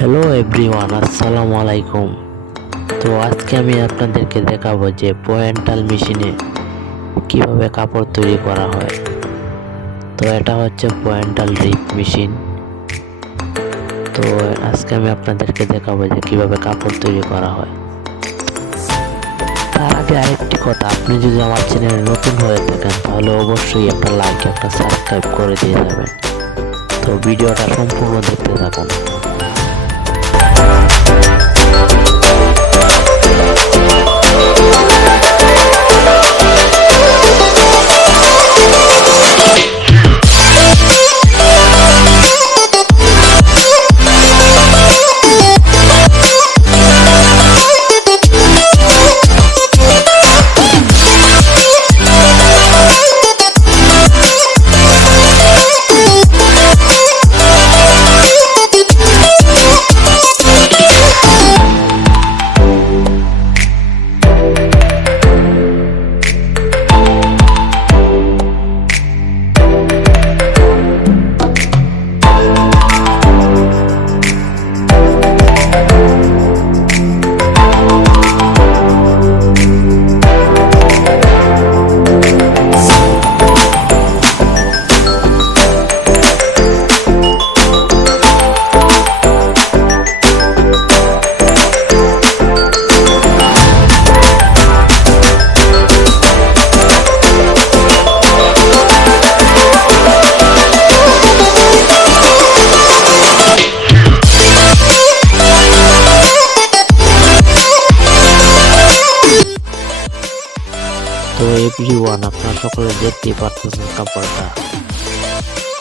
Hello everyone, আসসালামু আলাইকুম। তো আজকে আমি আপনাদেরকে দেখাবো যে পয়েন্টাল মেশিনে কিভাবে কাপড় তৈরি করা হয়। তো এটা হচ্ছে পয়েন্টাল রিপ মেশিন। তো আজকে আমি আপনাদেরকে দেখাবো যে কিভাবে কাপড় তৈরি করা হয়। তার আগে আরেকটি কথা, আপনি যদি আমার চ্যানেলে নতুন হয়ে থাকেন তাহলে অবশ্যই একটা লাইক একটা সাবস্ক্রাইব করে দিয়ে যাবেন। তো ভিডিওটা সম্পূর্ণ দেখতে থাকুন। তো এভরিওয়ান, আপনারা সকলে দেখতেই পাচ্ছেন কাপড়টা।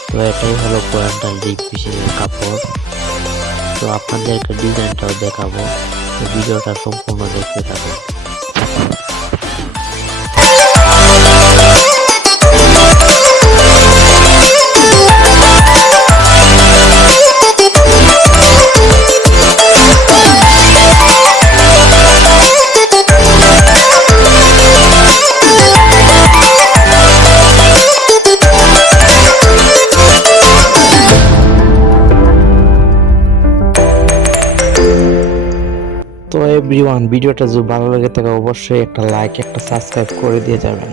তো এটাই হলো পয়েন্টাল রিপ মেশিনের কাপড়। তো আপনাদেরকে ডিজাইনটাও দেখাবো, তো ভিডিওটা সম্পূর্ণ দেখতে থাকুন। তো এভরিওয়ান, ভিডিওটা যদি ভালো লেগে থাকে অবশ্যই একটা লাইক একটা সাবস্ক্রাইব করে দিয়ে যাবেন।